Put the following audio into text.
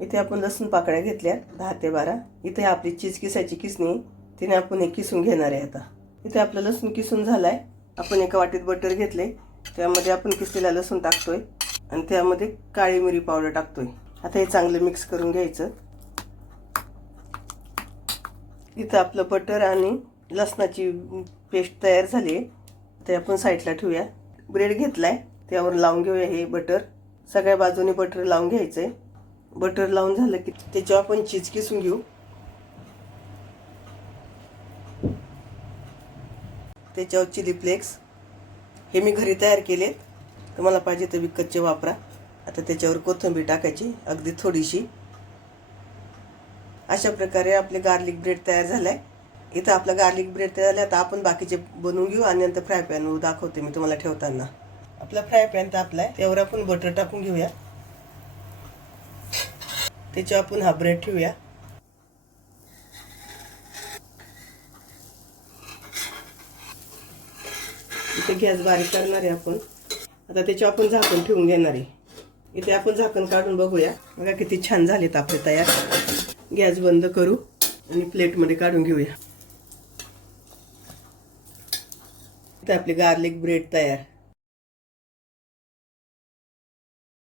इथे आपण लसूण पाकळ्या घेतल्या 10 ते 12. इथे आपली चीज किसायची किसणी, तिने आपण एक किसून घेणार आहे. आता इथे आपलं लसूण किसून झालाय. आपण एका वाटीत बटर घेतले, त्यामध्ये आपण किसलेला लसूण टाकतोय आणि त्यामध्ये काळी मिरी पावडर टाकतोय. आता हे चांगलं मिक्स करून घ्यायचं. इथं आपलं बटर आणि लसणाची पेस्ट तयार झाली आहे. ते आपण साईडला ठेवूया. ब्रेड घेतलाय, त्यावर लावून घेऊया हे बटर. सगळ्या बाजूने बटर लावून घ्यायचंय. बटर लावून झालं की त्याच्यावर आपण चीज किसून घेऊ. त्याच्यावर चिली फ्लेक्स हे मी घरी तयार केलेत, तुम्हाला पाहिजे तर विकतचे वापरा. आता त्याच्यावर कोथिंबीर टाकायची, अगदी थोडीशी. अशा प्रकारे आपले गार्लिक ब्रेड तयार झालाय. इथं आपला गार्लिक ब्रेड तयार झाला. आता आपण बाकीचे बनवून घेऊ आणि नंतर फ्राय पॅनवर दाखवते मी तुम्हाला ठेवताना. आपला फ्राय पॅन तापलाय, त्यावर आपण बटर टाकून घेऊया. त्याच्यावर आपण हा ब्रेड ठेवूया. इथे गॅस बारीक करणार आहे आपण. आता त्याच्यावर आपण झाकण ठेवून घेणार आहे. इथे आपण झाकण काढून बघूया. बघा किती छान झालेत आपले तयार. गॅस बंद करू आणि प्लेटमध्ये काढून घेऊया. इथे आपले गार्लिक ब्रेड तयार.